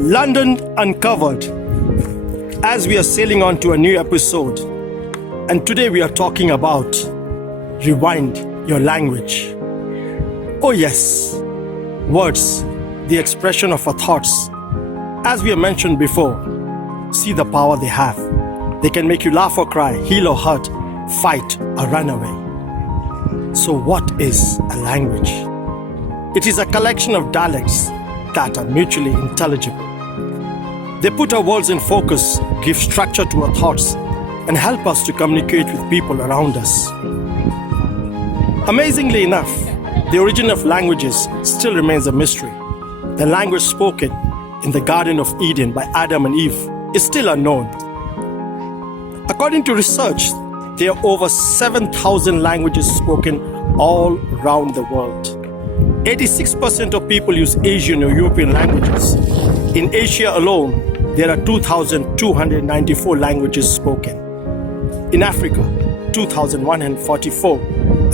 London Uncovered, as we are sailing on to a new episode. And today we are talking about rewind your language. Oh yes, words, the expression of our thoughts. As we have mentioned before, see the power they have. They can make you laugh or cry, heal or hurt, fight or run away. So what is a language? It is a collection of dialects that are mutually intelligible. They put our worlds in focus, give structure to our thoughts, and help us to communicate with people around us. Amazingly enough, the origin of languages still remains a mystery. The language spoken in the Garden of Eden by Adam and Eve is still unknown. According to research, there are over 7,000 languages spoken all around the world. 86% of people use Asian or European languages. In Asia alone, there are 2,294 languages spoken. In Africa, 2,144.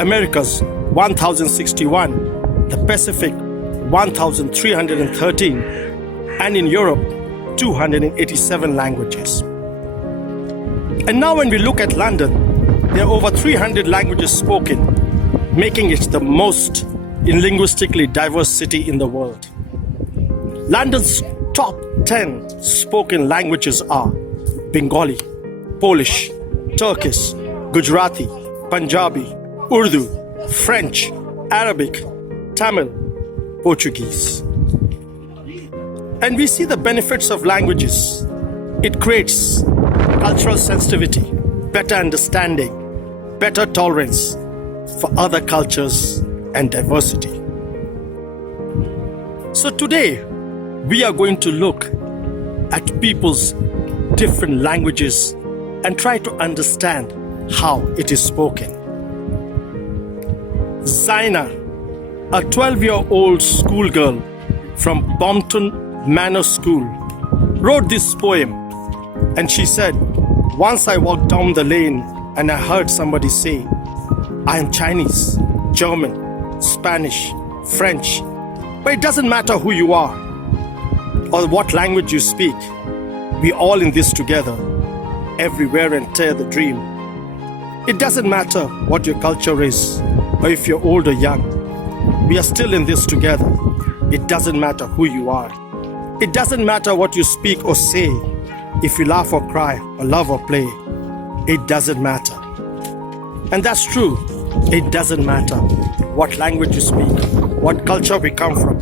Americas, 1,061. The Pacific, 1,313. And in Europe, 287 languages. And now when we look at London, there are over 300 languages spoken, making it the most linguistically diverse city in the world. London's top 10 spoken languages are Bengali, Polish, Turkish, Gujarati, Punjabi, Urdu, French, Arabic, Tamil, Portuguese. And we see the benefits of languages. It creates cultural sensitivity, better understanding, better tolerance for other cultures and diversity. So today, we are going to look at people's different languages and try to understand how it is spoken. Zaina, a 12-year-old schoolgirl from Bompton Manor School, wrote this poem, and she said, "Once I walked down the lane and I heard somebody say, I am Chinese, German, Spanish, French, but it doesn't matter who you are or what language you speak. We all in this together, everywhere and tear the dream. It doesn't matter what your culture is or if you're old or young. We are still in this together. It doesn't matter who you are. It doesn't matter what you speak or say. If you laugh or cry or love or play, it doesn't matter." And that's true. It doesn't matter what language you speak, what culture we come from.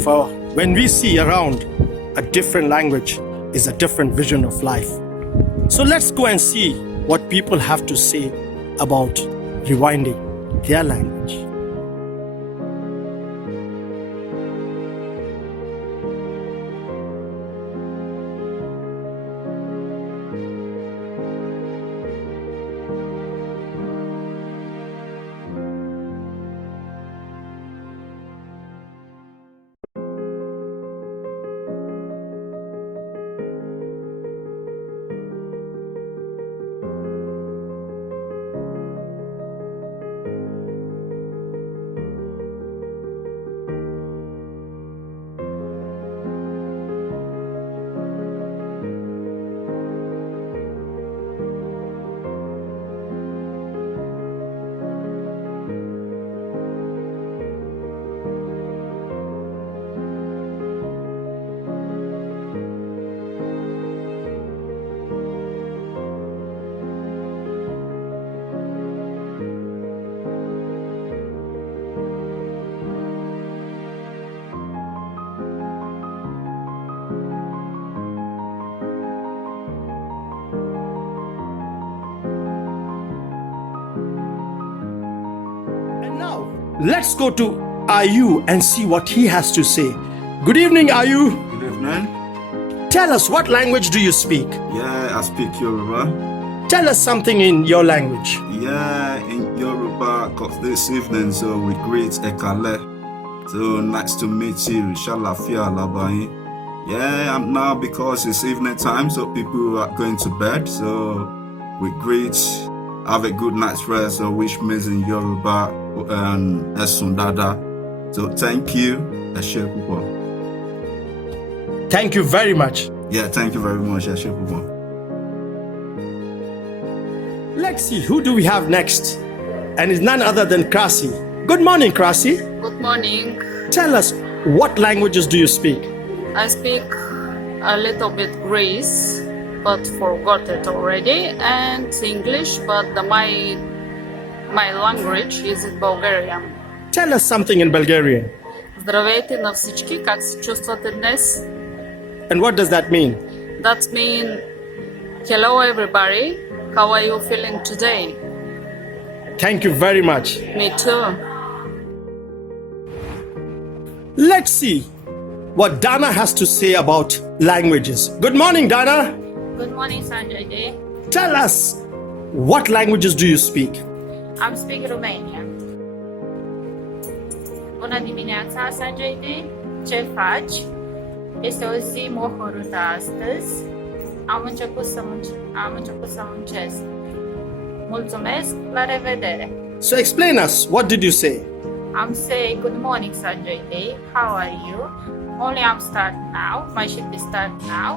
For when we see around, a different language is a different vision of life. So let's go and see what people have to say about rewinding their language. Let's go to Ayu and see what he has to say. Good evening, Ayu. Good evening. Tell us, what language do you speak? Yeah, I speak Yoruba. Tell us something in your language. Yeah, in Yoruba, cause this evening, so we greet Ekale. So nice to meet you, Shalafia Labai. Yeah, I'm now because it's evening time, so people are going to bed. So we greet, have a good night's rest, so which means in Yoruba, Esundada. So thank you, Eshekupo. Thank you very much. Yeah, thank you very much, Yashipuma. Let's see, who do we have next? And it's none other than Krasi. Good morning, Krasi. Good morning. Tell us, what languages do you speak? I speak a little bit Greece, but forgot it already, and English, but my language is Bulgarian. Tell us something in Bulgarian. Здравейте на всички, как се чувствате днес? And what does that mean? That means hello everybody, how are you feeling today? Thank you very much. Me too. Let's see what Dana has to say about languages. Good morning, Dana. Good morning, Sanjay Day. Tell us, what languages do you speak? I'm speaking Romanian. Bună dimineața, Sanjay Day. Ce faci? Este o zi mohorâtă astăzi. Am început să muncesc. Mulțumesc, la revedere. So explain us, what did you say? I'm saying good morning, Sanjay Day. How are you? Only I'm start now. My shift is start now.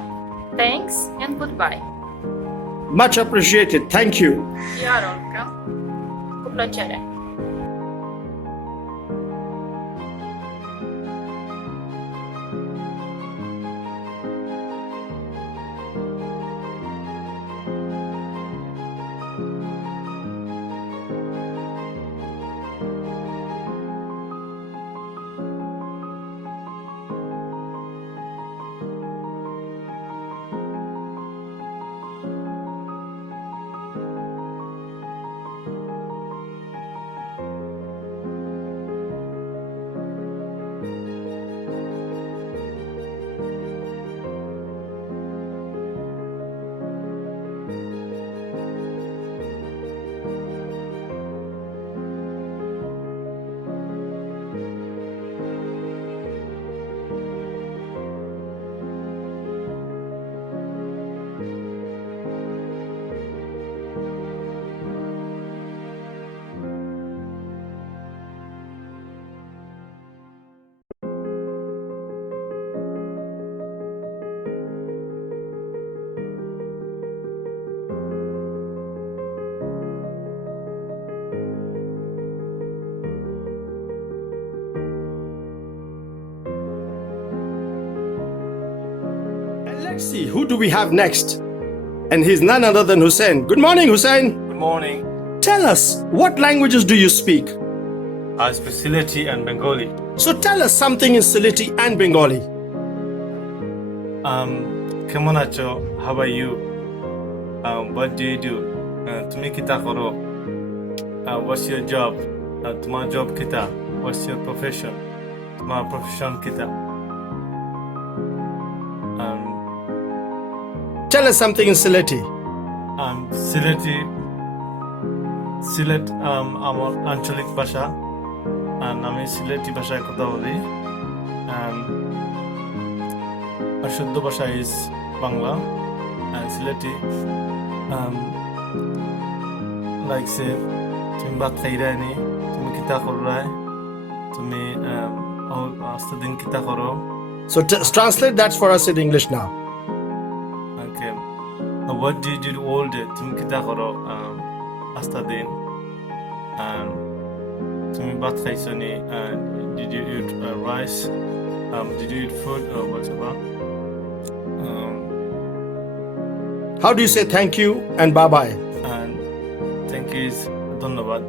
Thanks and goodbye. Much appreciated. Thank you. You are welcome. Cu plăcere. Let's see, who do we have next? And he's none other than Hussein. Good morning, Hussein. Good morning. Tell us, what languages do you speak? I speak Sylheti and Bengali. So tell us something in Sylheti and Bengali. Kemon acho? How are you? What do you do? Tumi kita koro? What's your job? Tuma job kita? What's your profession? Tuma profession kita? Tell us something in Sylheti. Sylhet আমার আঞ্চলিক ভাষা, আমি সিলেটি ভাষায় কথা বলি। আর শুদ্ধ ভাষা is Bangla and Sylheti. like say তুমি ভাত খাইরানি, তুমি কিতা কররাই, তুমি আস্তে দিন কিতা করো। So translate that for us in English now. Okay. What did you do all day? তুমি কিতা করো আস্তে দিন? তুমি ভাত খাইছনি? Did you eat rice? Did you eat food or whatever? How do you say thank you and bye-bye? And thank you is ধন্যবাদ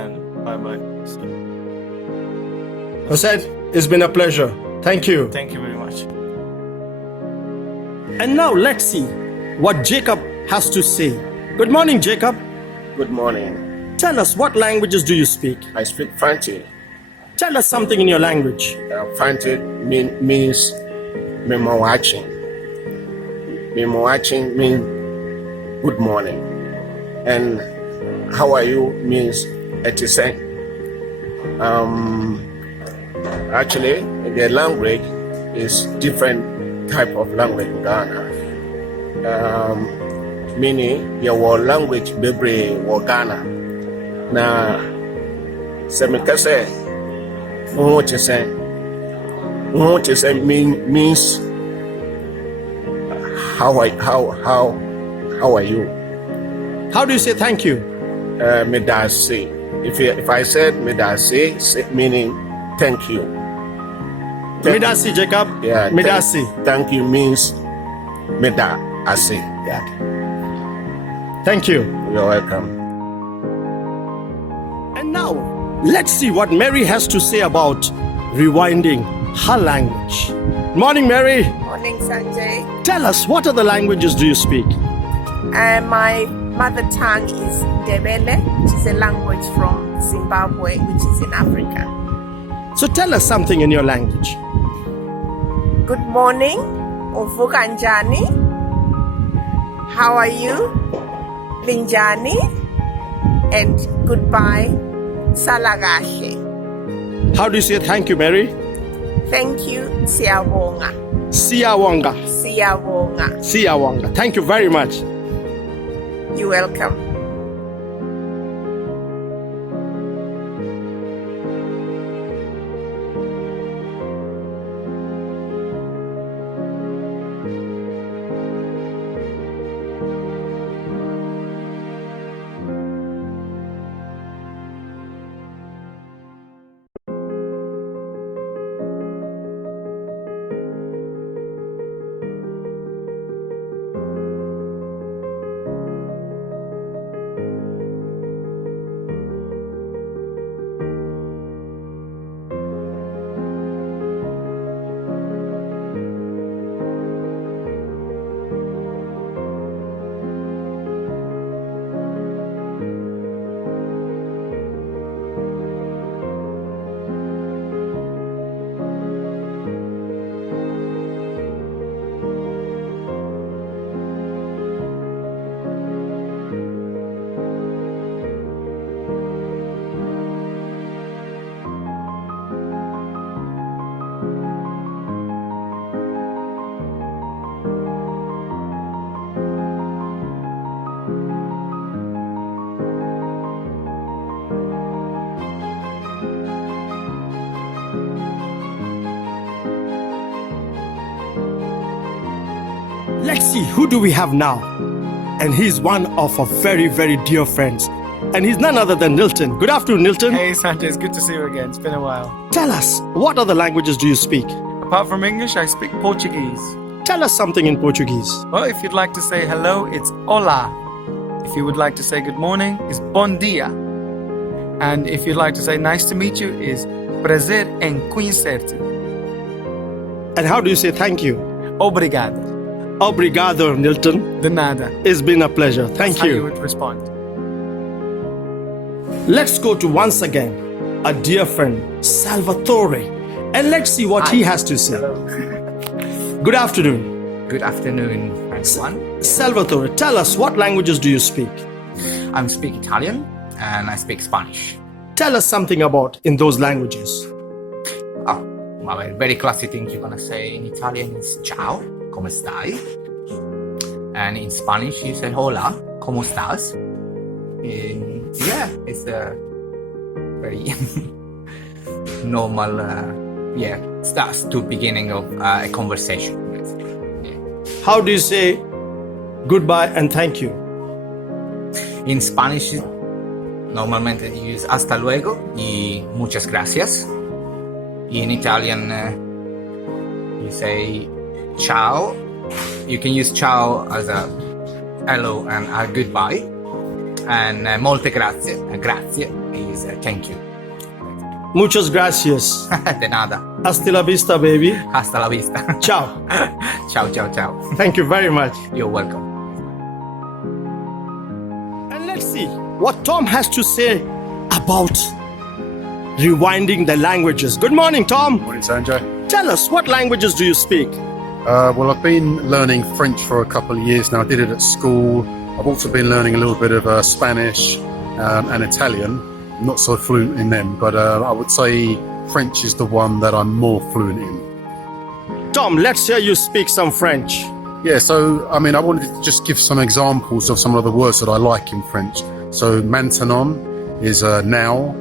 and bye-bye. So, Hussein, it's been a pleasure. Thank you. thank you very much. And now let's see what Jacob has to say. Good morning, Jacob. Good morning. Tell us, what languages do you speak? I speak Fanti. Tell us something in your language. Fanti means memo watching. Memo watching means good morning. And how are you means etiseng. Actually, the language is different type of language in Ghana. Meaning your language bebre wa Ghana. Na semikase mo chese What is it means how are you? How do you say thank you? Medasi. If I said medasi, meaning thank you. Midasi, Jacob. Yeah. Midasi. Thank you means medasi. Yeah. Thank you. You're welcome. And now, let's see what Mary has to say about rewinding her language. Morning, Mary. Morning, Sanjay. Tell us, what other languages do you speak? My mother tongue is Ndebele, which is a language from Zimbabwe, which is in Africa. So tell us something in your language. Good morning, uvuka njani? How are you? Linjani? And goodbye, salagashi. How do you say thank you, Mary? Thank you, siyabonga. Siyawonga. Siyabonga. Siyawonga. Thank you very much. You're welcome. Let's see, who do we have now? And he's one of our very, very dear friends. And he's none other than Nilton. Good afternoon, Nilton. Hey Sanjay, it's good to see you again. It's been a while. Tell us, what other languages do you speak? Apart from English, I speak Portuguese. Tell us something in Portuguese. Well, if you'd like to say hello, it's hola. If you would like to say good morning, it's bom dia. And if you'd like to say nice to meet you, is prazer em conhecer-te. And how do you say thank you? Obrigado. Obrigado, Nilton. De nada. It's been a pleasure. Thank That's how you you. would respond. Let's go to once again a dear friend, Salvatore. And let's see what he has to say. Good afternoon. Good afternoon, everyone. Salvatore, tell us, what languages do you speak? I speak Italian and I speak Spanish. Tell us something about in those languages. Oh, well, very classic thing you're gonna say in Italian is ciao, come stai? And in Spanish you say hola, como estás? Yeah, it's a very normal, starts to beginning of a conversation. Yeah. How do you say goodbye and thank you? In Spanish, normalmente you use hasta luego y muchas gracias. Y in Italian, you say ciao. You can use ciao as a hello and a goodbye. And molte grazie. Grazie is thank you. Muchas gracias. De nada. Hasta la vista, baby. Hasta la vista. Ciao. Ciao, ciao, ciao. Thank you very much. You're welcome. And let's see what Tom has to say about rewinding the languages. Good morning, Tom. Morning, Sanjay. Tell us, what languages do you speak? Well, I've been learning French for a couple of years now. I did it at school. I've also been learning a little bit of Spanish and Italian. I'm not so fluent in them, but I would say French is the one that I'm more fluent in. Tom, let's hear you speak some French. Yeah, so, I mean, I wanted to just give some examples of some of the words that I like in French. So, maintenant is now.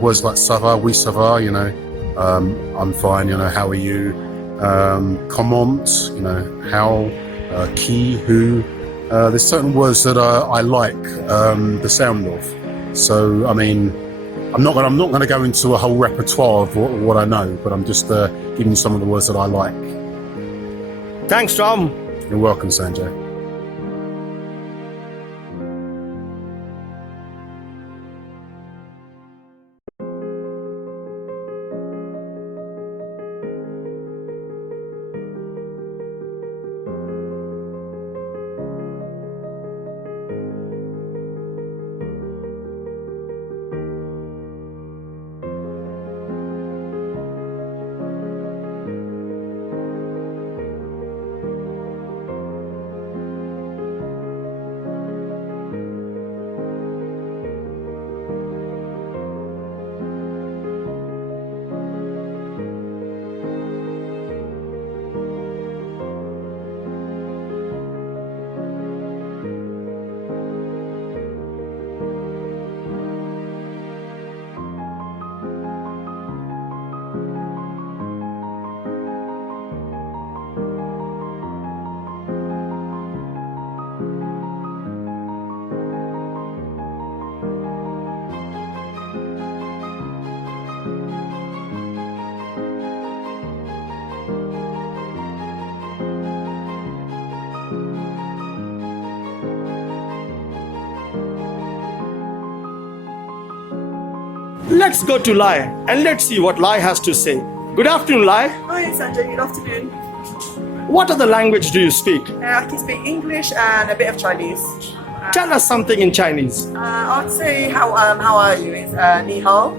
Words like ça va, oui, ça va, you know. I'm fine. You know, how are you? Comment. You know, how, qui, who. There's certain words that I like the sound of. So I mean, I'm not going to go into a whole repertoire of what I know, but I'm just giving you some of the words that I like. Thanks, Tom. You're welcome, Sanjay. Let's go to Lai and let's see what Lai has to say. Good afternoon, Lai. Hi Sanjay, good afternoon. What other language do you speak? I can speak English and a bit of Chinese. Tell us something in Chinese. I'd say how are you is ni hao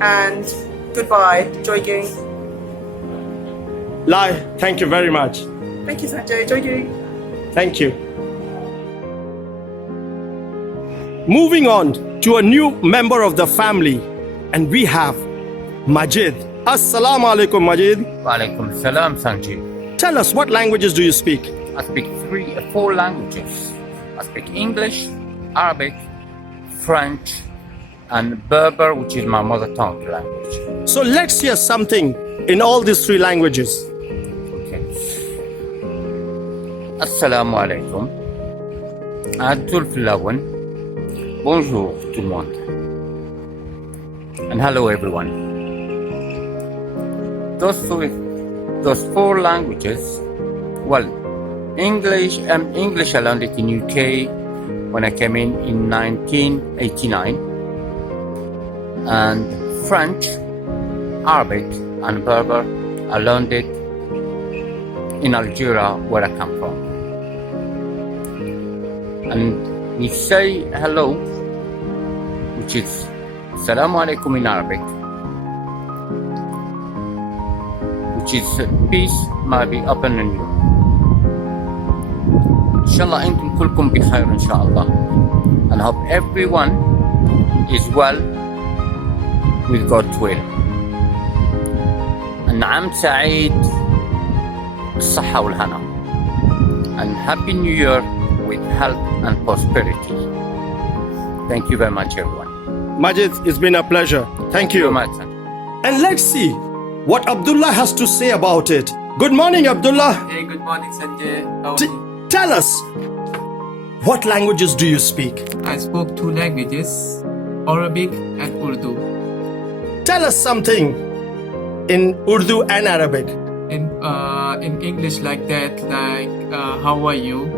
and goodbye, joy ging. Lai, thank you very much. Thank you Sanjay, joy ging. Thank you. Moving on to a new member of the family, and we have Majid. Assalamu alaikum, Majid. Walaikum salam, Sanjay. Tell us, what languages do you speak? I speak four languages. I speak English, Arabic, French, and Berber, which is my mother tongue language. So let's hear something in all these three languages. Okay. Assalamu alaikum. Adul Filawan. Bonjour tout le monde. And hello everyone. Those four languages, well, English I learned it in UK when I came in 1989, and French, Arabic, and Berber I learned it in Algeria, where I come from. And we say hello, which is Assalamu alaikum in Arabic, which is peace might be upon you. Inshallah, انتم كلكم بخير inshallah, and hope everyone is well with God's will. and عام سعيد بالصحة والهنا, and Happy New Year with health and prosperity. Thank you very much, everyone. Majid, it's been a pleasure. Thank you. Very much. And let's see what Abdullah has to say about it. Good morning, Abdullah. Hey, good morning, Sanjay. How are you? Tell us, what languages do you speak? I spoke two languages, Arabic and Urdu. Tell us something in Urdu and Arabic. In English like that, like how are you?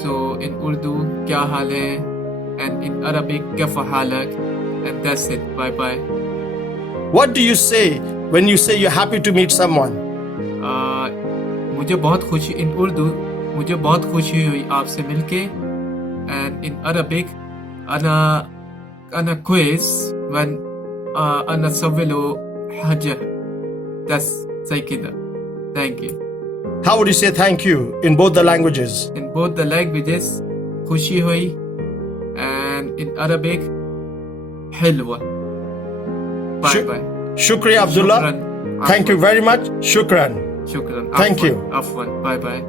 So in Urdu, kya hal hai? And in Arabic, kafa halak? And that's it. Bye bye. What do you say when you say you're happy to meet someone? मुझे बहुत खुशी in Urdu. मुझे बहुत खुशी हुई आपसे मिलके. And in Arabic, أنا كويس when أنا أسوي له حاجة. That's زي كده. Thank you. How would you say thank you in both the languages? In both the languages, खुशी हुई, and in Arabic, حلوة. Bye bye. Shukriya, Abdullah. Shukran. Thank you very much. Shukran. Shukran. Thank Afwan. you. Afwan. Bye bye.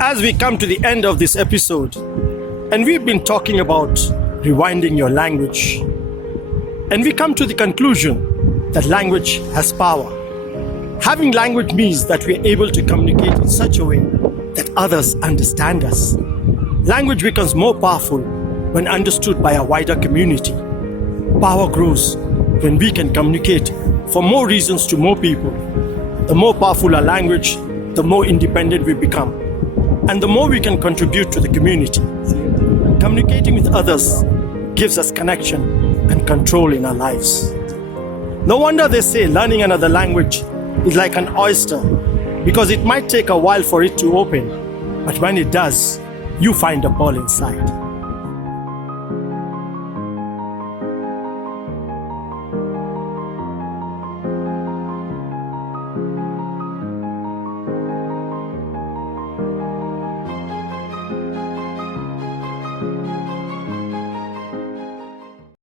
as we come to the end of this episode, and we've been talking about rewinding your language, and we come to the conclusion that language has power. Having language means that we are able to communicate in such a way that others understand us. Language becomes more powerful when understood by a wider community. Power grows when we can communicate for more reasons to more people. The more powerful our language, the more independent we become, and the more we can contribute to the community. Communicating with others gives us connection and control in our lives. No wonder they say learning another language is like an oyster, because it might take a while for it to open, but when it does, you find a pearl inside.